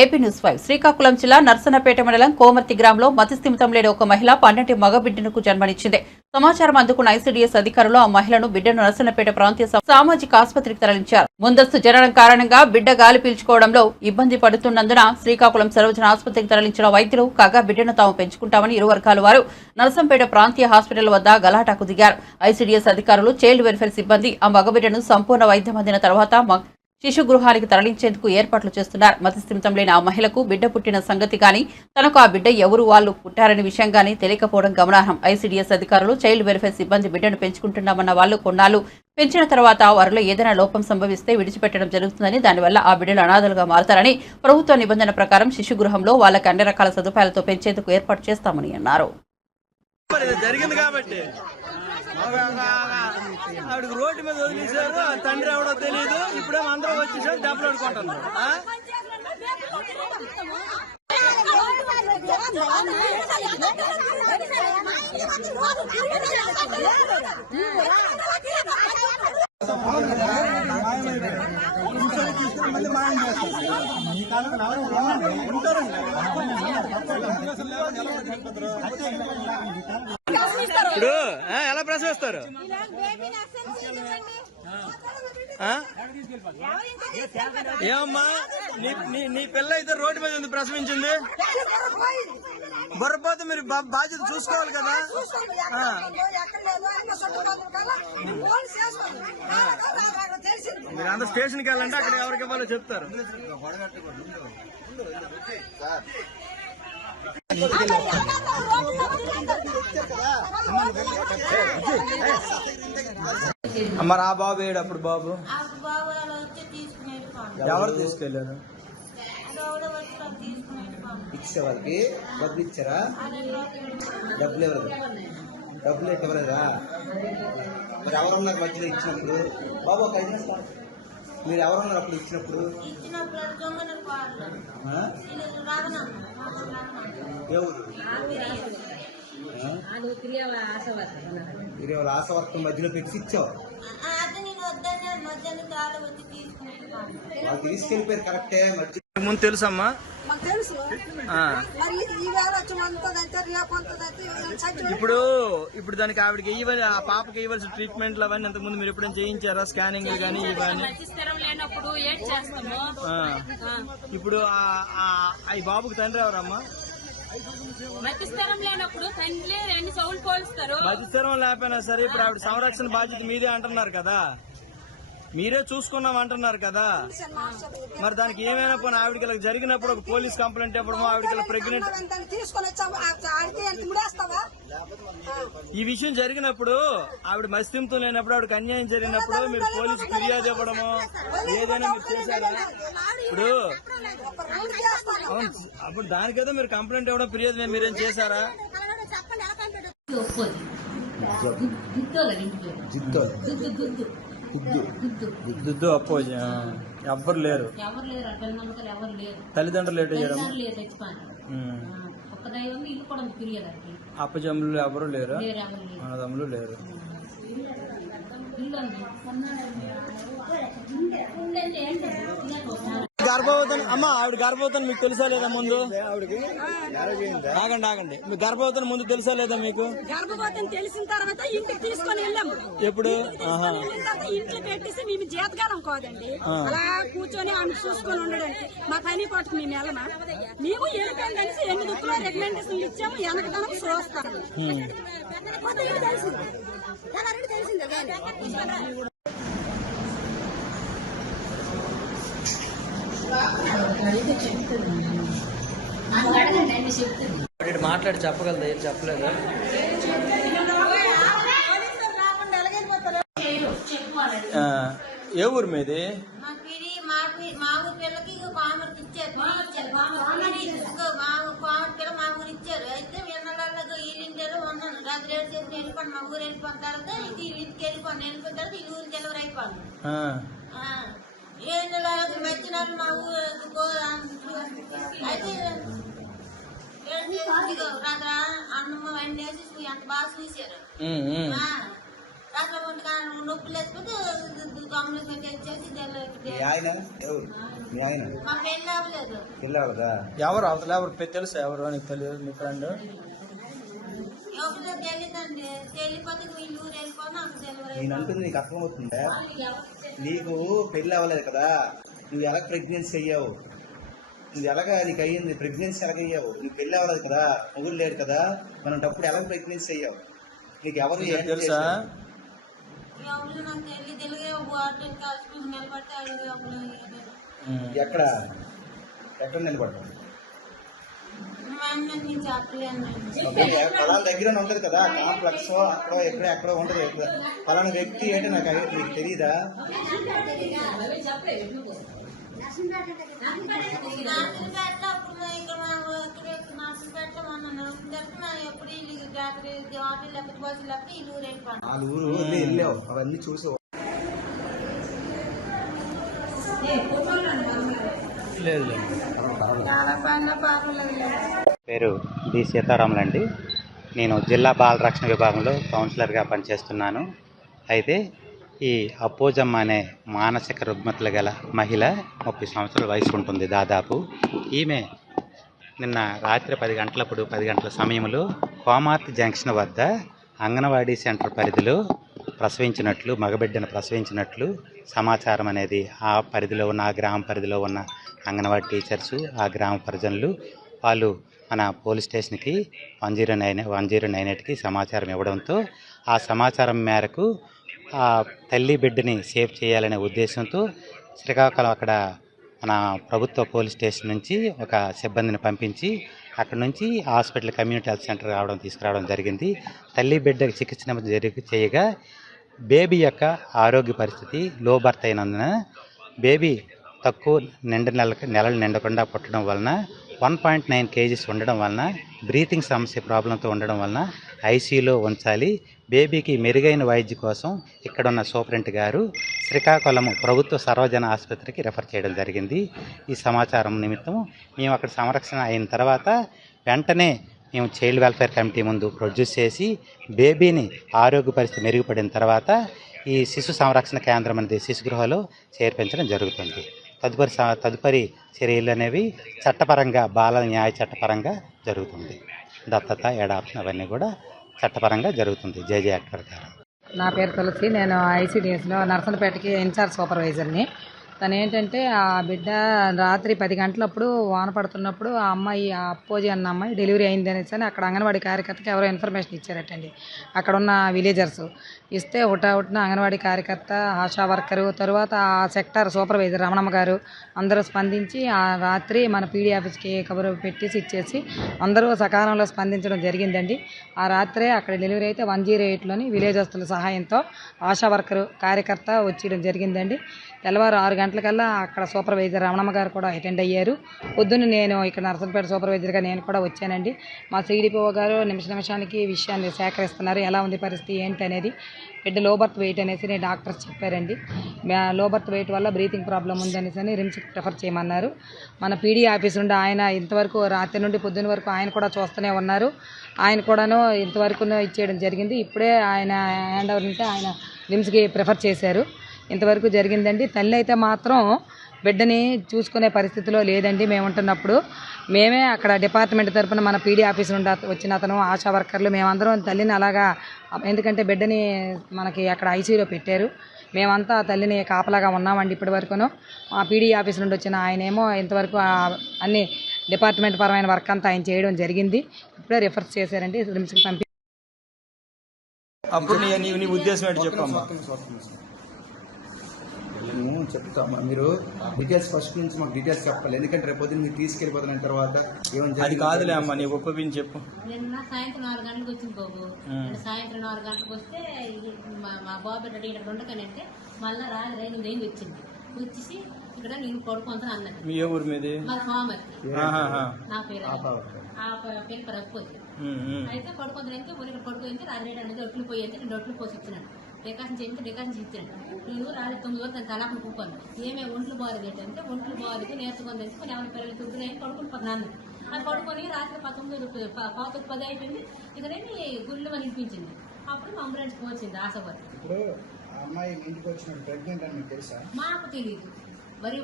AP news 5 Srikakulam జిల్లా నర్సన్నపేట మండలం కోమర్తి గ్రామంలో మతిస్థిమితం లేని ఒక మహిళ 12 మగ బిడ్డలకు జన్మనిచ్చింది. సమాచారం అందుకున్న ఐసీడీఎస్ అధికారులు ఆ మహిళను బిడ్డను నర్సన్నపేట ప్రాంతీయ సామాజిక ఆసుపత్రికి తరలించారు. ముందస్తు జననం కారణంగా బిడ్డ గాలి పీల్చుకోవడంలో ఇబ్బంది పడుతున్నందున శ్రీకాకుళం సర్వజన ఆసుపత్రికి తరలించిన వైద్యులు కాగా బిడ్డను తాము పెంచుకుంటామని ఇరు వర్గాల వారు నర్సంపేట ప్రాంతీయ హాస్పిటల్ వద్ద గలాటాకు దిగారు. ఐసీడీఎస్ అధికారులు చైల్డ్ వెల్ఫేర్ సిబ్బంది ఆ మగబిడ్డను సంపూర్ణ వైద్యం అందిన తర్వాత శిశు గృహానికి తరలించేందుకు ఏర్పాట్లు చేస్తున్నారు. మతిస్థిమితం లేని ఆ మహిళకు బిడ్డ పుట్టిన సంగతి గాని తనకు ఆ బిడ్డ ఎవరు వాళ్ళు పుట్టారనే విషయం గాని తెలియకపోవడం గమనార్హం. ఐసీడీఎస్ అధికారులు చైల్డ్ వెల్ఫేర్ సిబ్బంది బిడ్డను పెంచుకుంటున్నామన్న వాళ్ళు కొన్నాళ్లు పెంచిన తర్వాత వారిలో ఏదైనా లోపం సంభవిస్తే విడిచిపెట్టడం జరుగుతుందని, దానివల్ల ఆ బిడ్డలు అనాథలుగా మారతారని, ప్రభుత్వ నిబంధన ప్రకారం శిశు గృహంలో వాళ్ళకి అన్ని రకాల సదుపాయాలతో పెంచేందుకు ఏర్పాటు చేస్తామని అన్నారు. ఆవిడకి రోడ్డు మీద వదిలేశారు, తండ్రి ఎవడో తెలియదు. ఇప్పుడేమో అందరూ వచ్చేసారు, డబ్బులు అడుకుంటున్నారు. ఇప్పుడు ఎలా ప్రసవిస్తారు? ఏమమ్మా నీ పిల్ల అయితే రోడ్డు మీద ఉంది, ప్రసవించింది. బొర్రపోతే మీరు బాధ్యత చూసుకోవాలి కదా. మీరు అంత స్టేషన్కి వెళ్ళంటే అక్కడ ఎవరికి ఇవ్వాలో చెప్తారు. మరి ఆ బాబు ఏడు అప్పుడు బాబు ఎవరు తీసుకెళ్లారు? ఇచ్చే వాళ్ళకి డబ్బులు ఇచ్చారా? డబ్బులు ఎవరు? డబ్బులు ఇవ్వలేదా? మరి ఎవరున్నారు మధ్యలో ఇచ్చినప్పుడు? బాబు ఒక 5 నిమిషాలు మీరు ఎవరున్నారు అప్పుడు ఇచ్చినప్పుడు? ఎవరు? మీరు ఎవరు ఆశవర్తం మధ్యలో పెట్టి ఇచ్చావు? వాళ్ళు తీసుకెళ్ళిపోయారు కరెక్టే. ముందు తెలుసమ్మా? ఇప్పుడు దానికి ఆవిడకి ఆ పాపకి ఇవ్వాల్సిన ట్రీట్మెంట్లు అవన్నీ అంతకుముందు మీరు ఎప్పుడైనా చేయించారా? స్కానింగ్ కానీ ఇవన్నీ? ఇప్పుడు ఈ బాబుకి తండ్రి ఎవరమ్మా? మతిస్థిరం లేనప్పుడు తండ్రి 2 చెవులు పోలుస్తారు. మతిస్థిరం లేకపోయినా సరే ఇప్పుడు ఆవిడ సంరక్షణ బాధ్యత మీదే అంటున్నారు కదా, మీరే చూసుకున్నాం అంటున్నారు కదా. మరి దానికి ఏమైనా పోనీ ఆవిడకి జరిగినప్పుడు ఒక పోలీస్ కంప్లైంట్ ఇవ్వడమో, ఆవిడకి ప్రెగ్నెంట్ ఈ విషయం జరిగినప్పుడు, ఆవిడ మతిస్థిమితం లేనప్పుడు, ఆవిడకి అన్యాయం జరిగినప్పుడు మీరు పోలీసు ఫిర్యాదు ఇవ్వడమో ఏదైనా మీరు చేశారా? ఇప్పుడు అవును, అప్పుడు దానికేదో మీరు కంప్లైంట్ ఇవ్వడం, ఫిర్యాదు మీరేం చేశారా? దుద్దు అపోజ్ ఎవ్వరు లేరు. తల్లిదండ్రులు ఏటో చేయడం, అప్పజమ్ములు ఎవరు లేరు, అన్నదమ్ములు లేరు. గర్భవతిని అమ్మా, ఆవిడ గర్భవతిని మీకు తెలుసా లేదా ముందు? ఆగండి మీకు గర్భవతిని ముందు తెలుసా లేదా మీకు? గర్భవతిని తెలిసిన తర్వాత ఇంటికి తీసుకొని వెళ్ళాము. ఎప్పుడు? ఇంట్లో పెట్టేసి మేము జీతగాలం కాదండి, అలా కూర్చొని ఆమె చూసుకొని ఉండడానికి. మా పని పాటుకు మేము వెళ్ళమా? మేము వెళ్ళిపోయాం కలిసి ఎన్ని దుక్కులో రికమెండేషన్లు ఇచ్చాము, వెనకదనం చూస్తాము. మాట్లాడి చెప్పగలదా? ఏం చెప్పలేదు. ఏ ఊరు మీది? మా ఊరు పిల్లకి కామర్కి ఇచ్చారు. మా ఊరు ఇచ్చారు. అయితే వీళ్ళకి వీళ్ళింటారు ఉన్నాను. రాత్రి 7 చేసి వెళ్ళిపోండి, మా ఊరు వెళ్ళిపోయిన తర్వాత ఇంటికి వెళ్ళిపోండి. వెళ్ళిపోయిన తర్వాత ఈ ఊరికి డెలివరీ అయిపోండి. మధ్యన మా ఊరు అయితే రాత్రి అన్నం వండేసి ఎంత బాగా చూసారు. రాత్రి అట్లా నొప్పులు వేసుకుంటే కాంబినేషన్ తెచ్చేసి మీ ఆయన ఎవరు? మీ ఆయన మా పెళ్ళి అవ్వలేదు. పిల్ల అవదా? ఎవరు అవతల ఎవరు తెలుసా? ఎవరు నీకు తెలియదు? నీ ఫ్రెండ్ ఎవరితో తెలియదండి. తెలియపోతే వీళ్ళు ఊరు వెళ్ళిపోయి నాకు తెలియదు. నేను అంటుంది నీకు అర్థమవుతుందా? నీకు పెళ్ళి అవ్వలేదు కదా, నువ్వు ఎలా ప్రెగ్నెన్సీ అయ్యావు? నువ్వు ఎలాగా నీకు అయ్యింది ప్రెగ్నెన్సీ ఎలాగయ్యావు? నీకు పెళ్ళి అవ్వలేదు కదా, మొగుడు లేడు కదా, మనం అప్పుడు ఎలా ప్రెగ్నెన్సీ అయ్యావు? నీకు ఎవరు తెలుసా? ఎవరు నాకు తెలియదు. తెలుగే బాటిల్ కాసుకుని నిలబడితే ఎక్కడ ఎక్కడ నిలబడతావు? మా అన్న నేను చెప్పలేను. పలానా దగ్గర ఉంటది కదా కాంప్లెక్స్, అక్కడ ఎక్కడో ఉంటది. పలానా వ్యక్తి అంటే నాకు నీకు తెలియదా? నార్సింపేట అప్పుడు ఇక్కడ నార్సింపేట ఉన్నాను. ఎప్పుడు రాత్రి ఆటో లేకపోతే బస్సు లేకపోతే ఈ ఊరు వెళ్ళిపోయాను. ఆ ఊరు వెళ్ళావు, అవన్నీ చూసావు. లేదు లేదు. చాలా పర్వాలేదు. పేరు డి సీతారాములండి. నేను జిల్లా బాల రక్షణ విభాగంలో కౌన్సిలర్గా పనిచేస్తున్నాను. అయితే ఈ అప్పోజమ్మ అనే మానసిక రుగ్మతలు గల మహిళ 30 సంవత్సరాల వయసు ఉంటుంది దాదాపు. ఈమె నిన్న రాత్రి 10 గంటల సమయంలో కోమార్తి జంక్షన్ వద్ద అంగన్వాడీ సెంటర్ పరిధిలో ప్రసవించినట్లు, మగబిడ్డను ప్రసవించినట్లు సమాచారం అనేది ఆ పరిధిలో ఉన్న, ఆ గ్రామ పరిధిలో ఉన్న అంగన్వాడీ టీచర్సు, ఆ గ్రామ ప్రజలు వాళ్ళు మన పోలీస్ స్టేషన్కి 109కి సమాచారం ఇవ్వడంతో ఆ సమాచారం మేరకు ఆ తల్లి బిడ్డని సేవ్ చేయాలనే ఉద్దేశంతో శ్రీకాకుళం అక్కడ మన ప్రభుత్వ పోలీస్ స్టేషన్ నుంచి ఒక సిబ్బందిని పంపించి అక్కడ నుంచి హాస్పిటల్ కమ్యూనిటీ హెల్త్ సెంటర్ తీసుకురావడం జరిగింది. తల్లి బిడ్డకి చికిత్స చేయగా బేబీ యొక్క ఆరోగ్య పరిస్థితి లో బర్త్ అయినందున బేబీ తక్కువ నెలలు నిండకుండా పుట్టడం వలన 1.9 kgs ఉండడం వలన బ్రీతింగ్ సమస్య ప్రాబ్లంతో ఉండడం వలన ఐసీయూలో ఉంచాలి. బేబీకి మెరుగైన వైద్యం కోసం ఇక్కడున్న సూపరింటెండెంట్ గారు శ్రీకాకుళం ప్రభుత్వ సర్వజన ఆసుపత్రికి రెఫర్ చేయడం జరిగింది. ఈ సమాచారం నిమిత్తం మేము అక్కడ సంరక్షణ అయిన తర్వాత వెంటనే మేము చైల్డ్ వెల్ఫేర్ కమిటీ ముందు ప్రొడ్యూస్ చేసి బేబీని ఆరోగ్య పరిస్థితి మెరుగుపడిన తర్వాత ఈ శిశు సంరక్షణ కేంద్రం అనేది శిశుగృహలో చేర్పించడం జరుగుతుంది. తదుపరి చర్యలు అనేవి చట్టపరంగా, బాల న్యాయ చట్టపరంగా జరుగుతుంది. దత్తత, ఎడాప్షన్ అవన్నీ కూడా చట్టపరంగా జరుగుతుంది జేజే యాక్ట్ ప్రకారం. నా పేరు తులసి. నేను ఐసీడీఎస్లో నర్సనపేటకి ఇన్ఛార్జ్ సూపర్వైజర్ని. తను ఏంటంటే ఆ బిడ్డ రాత్రి 10 గంటలప్పుడు వాన పడుతున్నప్పుడు ఆ అమ్మాయి, ఆ అప్పోజీ అన్న అమ్మాయి డెలివరీ అయింది అనేసి అని అక్కడ అంగన్వాడీ కార్యకర్తకి ఎవరో ఇన్ఫర్మేషన్ ఇచ్చారటండి. అక్కడ ఉన్న విలేజర్స్ ఇస్తే హుటాహుటిన అంగన్వాడీ కార్యకర్త, ఆశా వర్కరు, తర్వాత ఆ సెక్టార్ సూపర్వైజర్ రమణమ్మ గారు అందరూ స్పందించి ఆ రాత్రి మన పీడీ ఆఫీస్కి కబురు పెట్టేసి ఇచ్చేసి అందరూ సకాలంలో స్పందించడం జరిగిందండి. ఆ రాత్రే అక్కడ డెలివరీ అయితే 108లోని విలేజర్స్తుల సహాయంతో ఆశా వర్కరు కార్యకర్త వచ్చేయడం జరిగిందండి. తెల్లవారు 6 గంటలకల్లా అక్కడ సూపర్వైజర్ రమణమ్మ గారు కూడా అటెండ్ అయ్యారు. పొద్దున్న నేను ఇక్కడ నర్సంపేట సూపర్వైజర్గా నేను కూడా వచ్చానండి. మా సిడిపిఓ గారు నిమిషానికి విషయాన్ని సేకరిస్తున్నారు, ఎలా ఉంది పరిస్థితి ఏంటి అనేది. బిడ్డ లో బర్త్ వెయిట్ అనేసి నేను డాక్టర్స్ చెప్పారండి. లో బర్త్ వెయిట్ వల్ల బ్రీతింగ్ ప్రాబ్లం ఉందనేసి అని రిమ్స్కి ప్రిఫర్ చేయమన్నారు. మన పీడీ ఆఫీస్ నుండి ఆయన ఇంతవరకు రాత్రి నుండి పొద్దున్న వరకు ఆయన కూడా చూస్తూనే ఉన్నారు. ఆయన కూడాను ఇంతవరకు ఇచ్చేయడం జరిగింది. ఇప్పుడే ఆయన హ్యాండ్ ఓవర్ ఉంటే ఆయన రిమ్స్కి ప్రిఫర్ చేశారు. ఇంతవరకు జరిగిందండి. తల్లి అయితే మాత్రం బిడ్డని చూసుకునే పరిస్థితిలో లేదండి. మేము ఉంటున్నప్పుడు మేమే అక్కడ డిపార్ట్మెంట్ తరఫున మన పీడీ ఆఫీస్ నుండి వచ్చిన అతను, ఆశా వర్కర్లు, మేమందరం తల్లిని అలాగా, ఎందుకంటే బిడ్డని మనకి అక్కడ ఐసీయూలో పెట్టారు. మేమంతా తల్లిని కాపలాగా ఉన్నామండి ఇప్పటి వరకును. మా పీడీ ఆఫీస్ నుండి వచ్చిన ఆయనేమో ఇంతవరకు అన్ని డిపార్ట్మెంట్ పరమైన వర్క్ అంతా ఆయన చేయడం జరిగింది. ఇప్పుడే రిఫర్ చేశారండి రిమ్స్కి పంపి. అప్పుడు నీ ఉద్దేశం ఏంటి చెప్పమ్మా? మేము చెప్తాము, మీరు డీటెయిల్స్ ఫస్ట్ నుంచి మాకు డీటెయిల్స్ చెప్పాలి. ఎందుకంటే రేపు పొద్దున్న మీరు తీసుకెళ్ళిపోతున్న తర్వాత అది కాదులే అమ్మా, నీ ఒప్పని చెప్పు. నిన్న సాయంత్రం 4 గంటలకు వచ్చింది బాబు. సాయంత్రం 4 గంటలకు వస్తే మా బాబు ఇక్కడ ఉండకనంటే మళ్ళీ రాత్రి 8 అయింది వచ్చింది. వచ్చేసి ఇక్కడ నేను పడుకుంటాను అన్నది. మీ ఏ ఊరు మీది? మా సోమతి. నా పేరు ఆ పేరు పరకపోతే అయితే పడుకుంటానంటే ఊరికి పడుకోయింది. రాత్రి అనేది ఒట్లు పోయింది. 2 ఒట్లు పోసి ఇచ్చినాను. డికాషన్ చేయించి డికాషన్ ఇచ్చినాను. నేను రాత్రి 9 వరకు నేను తలాపని కూపాను. ఏమే ఒంట్లు బాగాలేదు ఏంటంటే ఒంట్లు బాగాలేదు నేర్చుకొని తెచ్చుకొని ఎవరి పిల్లలు తుద్దులు అయిన పడుకుని అది పడుకొని రాత్రి 19 10 అయిపోయింది. ఇక్కడేమి గుళ్ళు అనిపించింది. అప్పుడు అంబులెన్స్ వచ్చింది ఆశపడి. ఇప్పుడు ఆ అమ్మాయి మీ ఇంటికి వచ్చినట్టు ప్రెగ్నెంట్ అని మీకు తెలుసా? మాకు తెలియదు మరి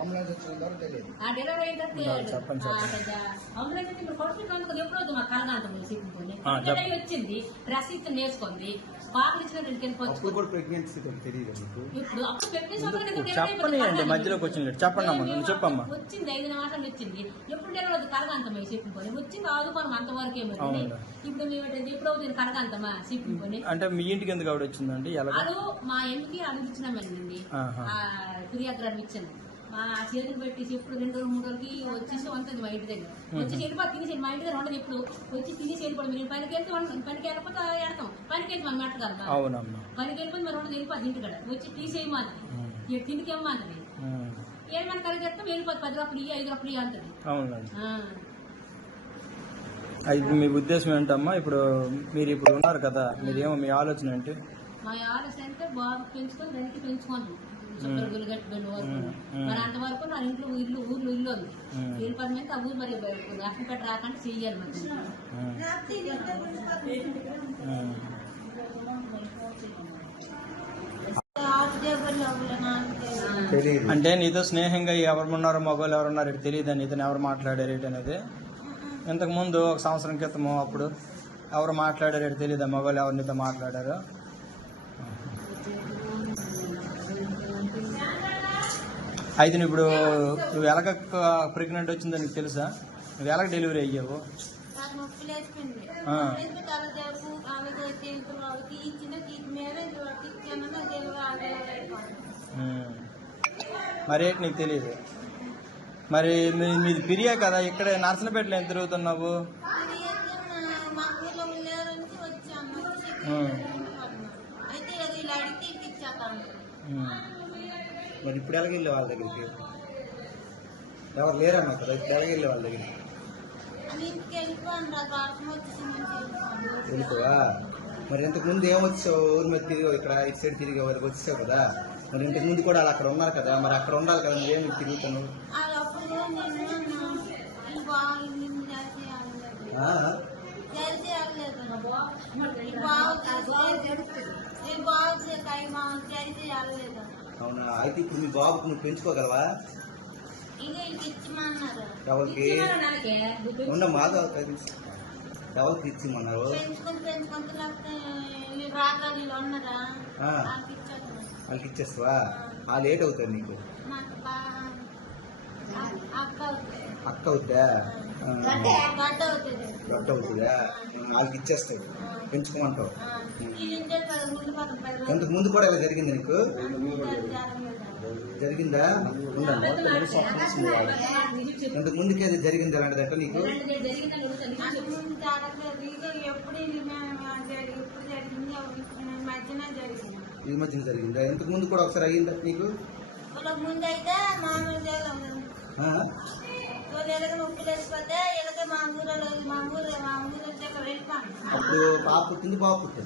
అంబులెన్స్ వచ్చిన ద్వారా తెలియదు. ఆ డెలివరీ అయిందంటే అంబులెన్స్ అయితే ఇప్పుడు కొడుకు అందుకు ఎప్పుడో మా కలగాంతం సిక్కుని వచ్చింది డ్రెస్ ఇచ్చి నేర్చుకుంది పాపలు ఇచ్చిన అప్పుడు కూడా ప్రెగ్నెన్సీ తెలియదు మీకు? ఇప్పుడు అప్పుడు చెప్పండి అండి, మధ్యలోకి వచ్చింది చెప్పండి అమ్మా, నువ్వు చెప్పమ్మా. వచ్చింది 5 మాసాలు వచ్చింది. ఎప్పుడు డెలివరీ కలగాంతమా సిక్కుని వచ్చింది ఆదుకోవడం అంతవరకే మరి. ఇప్పుడు మేము ఎప్పుడో కలగాంతమా సిక్కుని అంటే మీ ఇంటికి ఎందుకు ఆవిడ వచ్చిందండి? వాళ్ళు మా ఇంటికి అనిపించినామండి, ఫిర్యాదు ఇచ్చాను. మా చేతులు పెట్టేసి ఎప్పుడు 2 రోజులు 3 రోజులకి వచ్చేసి ఉంటుంది మా ఇంటి దగ్గర. వచ్చి వెళ్ళిపోయి తినేసి మా ఇంటి దగ్గర ఉండదు. ఎప్పుడు వచ్చి తినేసి వెళ్ళిపోయి మీరు పనికి వెళ్తే పనికి వెళ్ళిపోతే ఎడతాం, పనికి వెళ్తే మనం పెట్టగలమా? పనికి వెళ్ళిపోయి మరి ఉండదు వెళ్ళిపోద్ది ఇంటి కదా వచ్చి తీసేయమాది తిండికి ఏమంటది ఏమైనా కలిగి చేస్తాం వెళ్ళిపోతుంది. 10 రూపాయలు 5 రూపాయలు అంటది. ఇప్పుడు మీ ఉద్దేశం ఏంటమ్మా? ఇప్పుడు మీరు ఇప్పుడు ఉన్నారు కదా, మీరేమో మీ ఆలోచన ఏంటి? మా ఆలోచన అంటే బాబు పెంచుకొని దానికి పెంచుకోండి గుళ్ళు గట్టి వరకు మరి అంతవరకు నా ఇంట్లో ఊర్లో ఉంది 10 మంది ఆ ఊరు మరి రేషన్ పెట్టి రాకుండా చెయ్యాలి మరి. అంటే నీతో స్నేహంగా ఎవరున్నారో మగవాళ్ళు ఎవరున్నారు ఇటు తెలియదు, నీతో ఎవరు మాట్లాడారు ఇటు అనేది? ఇంతకు ముందు 1 సంవత్సరం క్రితము అప్పుడు ఎవరు మాట్లాడారు ఇటు తెలియదా? మగవాళ్ళు ఎవరు నీతో మాట్లాడారు? అయితే ఇప్పుడు నువ్వు ఎలాగ ప్రెగ్నెంట్ వచ్చిందో నీకు తెలుసా? నువ్వు ఎలాగ డెలివరీ అయ్యావు? మరేంటి నీకు తెలియదు? మరి మీది పిరియా కదా, ఇక్కడ నర్సనపేటలో ఎంత తిరుగుతున్నావు? మరి ఇప్పుడు ఎలాగెళ్ళే వాళ్ళ దగ్గరికి? ఎవరు లేరన్నా కదా, ఇప్పుడు ఎలాగెళ్ళే వాళ్ళ దగ్గరికి? వెళ్ళిపోవా? మరి ఇంతకు ముందు ఏమొచ్చావు? ఊరి మీద తిరిగి ఇక్కడ ఇటు సైడ్ తిరిగి వాళ్ళకి వచ్చావు కదా, మరి ఇంతకు ముందు కూడా వాళ్ళు అక్కడ ఉన్నారు కదా, మరి అక్కడ ఉండాలి కదా, నువ్వేమి తిరుగుతాను? అవునా? అయితే ఇప్పుడు మీ బాబుకు నువ్వు పెంచుకోగలవా? ఎవరికి ఉండమాదో ఎవరికి ఇచ్చిమన్నారు? వాళ్ళకి ఇచ్చేస్తావా? వాళ్ళు లేట్ అవుతారు నీకు? అక్క అవుతా? గడ్డ అవుతుందా? వాళ్ళకి ఇచ్చేస్తావు, పెంచుకోమంటావు. ఇంతకు ముందు కూడా ఇలా జరిగింది నీకు? జరిగిందా? ఇంతకు ముందుకి అది జరిగింది అలాంటిదట నీకు? ఈ మధ్యన జరిగిందా? ఇంతకు ముందు కూడా ఒకసారి అయ్యిందా నీకు? అప్పుడు పాప పుట్టింది, బాబు పుట్టింది.